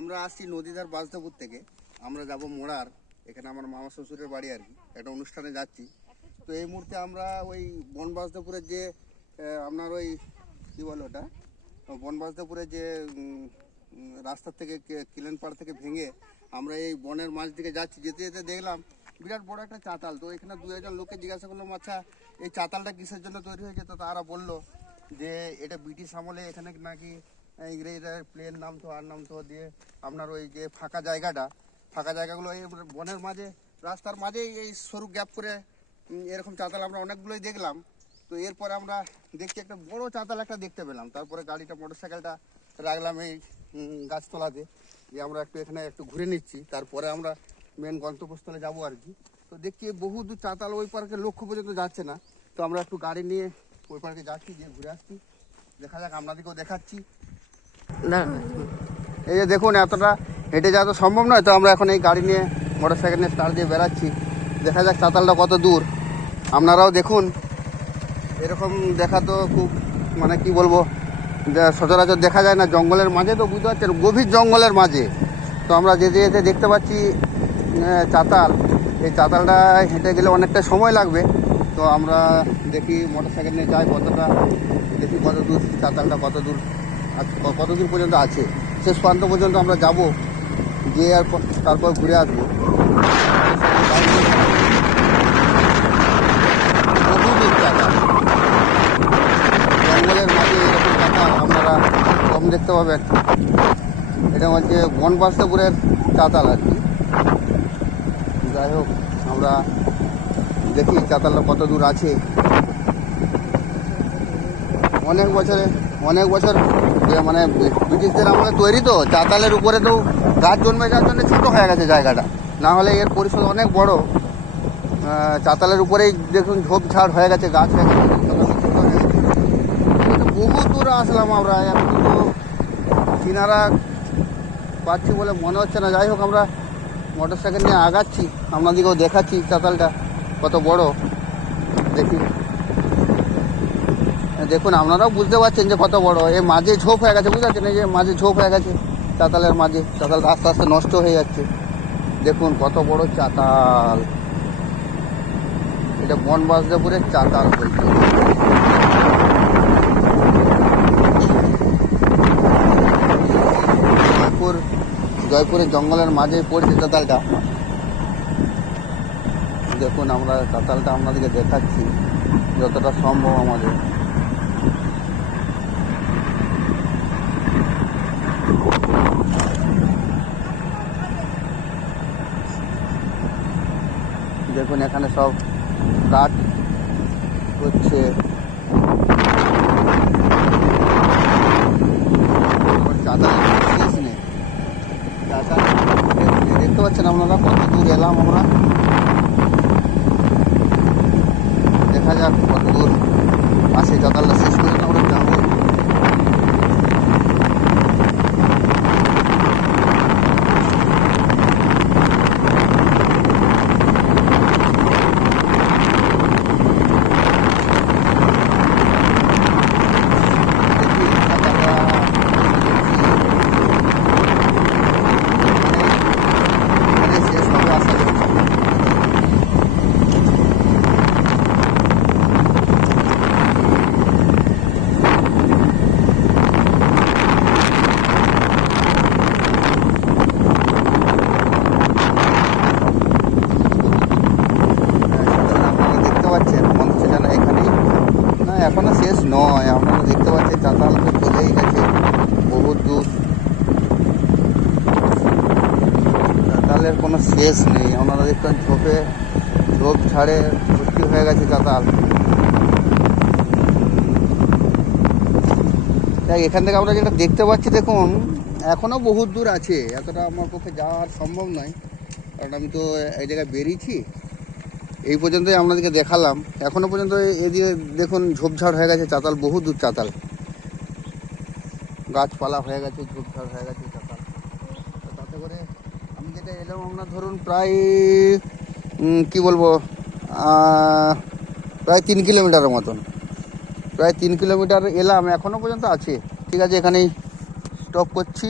আমরা আসছি নদীধার বাসদেপুর থেকে। আমরা যাব মোড়ার, এখানে আমার মামা শ্বশুরের বাড়ি আর কি, একটা অনুষ্ঠানে যাচ্ছি। তো এই মুহূর্তে আমরা ওই বনবাসদেপুরের যে আপনার ওই কী বলো ওটা, বনবাসদেপুরের যে রাস্তা থেকে কিলেনপাড় থেকে ভেঙে আমরা এই বনের মাঝ দিকে যাচ্ছি। যেতে যেতে দেখলাম বিরাট বড় একটা চাতাল। তো এখানে দু একজন লোককে জিজ্ঞাসা করলাম, আচ্ছা এই চাতালটা কিসের জন্য তৈরি হয়েছে? তো তারা বললো যে এটা ব্রিটিশ আমলে এখানে নাকি ইংরেজরা প্লেন নামতো আর নামতো দিয়ে আপনার ওই যে ফাঁকা জায়গাগুলো এই বনের মাঝে রাস্তার মাঝেই এই সরু গ্যাপ করে এরকম চাতাল আমরা অনেকগুলোই দেখলাম। তো এরপরে আমরা দেখছি একটা বড় চাতাল একটা দেখতে পেলাম। তারপরে গাড়িটা মোটরসাইকেলটা রাখলাম এই গাছতলাতে, যে আমরা এখানে একটু ঘুরে নিচ্ছি, তারপরে আমরা মেন গন্তব্যস্থলে যাবো আর কি। তো দেখছি বহু দূর চাতাল, ওই পার্কে লক্ষ্য পর্যন্ত যাচ্ছে না। তো আমরা একটু গাড়ি নিয়ে ওই পার্কে যাচ্ছি, গিয়ে ঘুরে আসছি। দেখা যাক, আপনাদেরকেও দেখাচ্ছি। না এই যে দেখুন, এতটা হেঁটে যাওয়া তো সম্ভব নয়। তো আমরা এখন এই গাড়ি নিয়ে মোটরসাইকেল নিয়ে স্টার্ট দিয়ে বেড়াচ্ছি। দেখা যাক চাতালটা কত দূর, আপনারাও দেখুন। এরকম দেখা তো খুব মানে কি বলবো, সচরাচর দেখা যায় না জঙ্গলের মাঝে। তো বুঝতে পারছেন, গভীর জঙ্গলের মাঝে। তো আমরা যেতে যেতে দেখতে পাচ্ছি চাতাল। এই চাতালটা হেঁটে গেলে অনেকটা সময় লাগবে। তো আমরা দেখি মোটরসাইকেল নিয়ে যাই, কতটা দেখি কত দূর চাতালটা, কত দূর পর্যন্ত আছে। শেষ প্রান্ত পর্যন্ত আমরা যাব, গিয়ে তারপর ঘুরে আসবো। জঙ্গলের মাঝে এরকম চাতাল আপনারা কম দেখতে পাবেন। এটা হচ্ছে বনবাসদেপুরের চাতাল আর কি। যাই হোক, আমরা দেখি চাতালটা কত দূর আছে। অনেক বছর মানে ব্রিটিশদের আমলে তৈরি। তো চাতালের উপরে তো গাছ জন্মে যাওয়ার জন্য ছোটো হয়ে গেছে জায়গাটা, না হলে এর পরিসর অনেক বড়। চাতালের উপরেই দেখুন ঝোপঝাড় হয়ে গেছে, গাছ হয়ে গেছে, বহু দূরে আসলাম আমরা। এখন তো কিনারা পাচ্ছি বলে মনে হচ্ছে না। যাই হোক, আমরা মোটরসাইকেল নিয়ে আগাচ্ছি, আপনাদেরকেও দেখাচ্ছি চাতালটা কত বড়। দেখুন আপনারাও বুঝতে পারছেন যে কত বড়। এর মাঝে ঝোপ হয়ে গেছে, বুঝতে পারছেন? এই যে মাঝে ঝোপ হয়ে গেছে চাতালের মাঝে, চাতাল আস্তে আস্তে নষ্ট হয়ে যাচ্ছে। দেখুন কত বড় চাতাল। এটা বনবাসদেপুরের চাতাল বলছে। জয়পুরের জঙ্গলের মাঝে পড়ছে চাতালটা। দেখুন, আমরা চাতালটা আপনাদেরকে দেখাচ্ছি যতটা সম্ভব আমাদের। দেখুন এখানে সব কাঠ হচ্ছে। দেখতে পাচ্ছেন আপনারা কত দূর এলাম আমরা। দেখা যাক কত দূর আসে চাতালটা শেষ করে আমরা যাবো। এখনো শেষ নয়, আপনারা দেখতে পাচ্ছেন চাতাল চলেই গেছে বহুত দূর। চাতালের কোনো শেষ নেই। আপনারা দেখছেন ঝোপ ঝাড়ে ভর্তি হয়ে গেছে চাতাল। তাই এখান থেকে আমরা যেটা দেখতে পাচ্ছি, দেখুন এখনও বহুত দূর আছে। এতটা আমার পক্ষে যাওয়ার সম্ভব নয়, কারণ আমি তো এই জায়গায় বেরিয়েছি। এই পর্যন্তই আপনাদেরকে দেখালাম। এখনো পর্যন্ত এদিকে দেখুন ঝোপঝাড় হয়ে গেছে চাতাল, বহু দূর চাতাল, গাছপালা হয়ে গেছে, ঝোপঝাড় হয়ে গেছে চাতাল। তাতে করে আমি যেটা এলাম, আপনার ধরুন প্রায় কি বলবো, প্রায় 3 কিলোমিটারের মতন, প্রায় 3 কিলোমিটার এলাম, এখনো পর্যন্ত আছে। ঠিক আছে, এখানেই স্টপ করছি।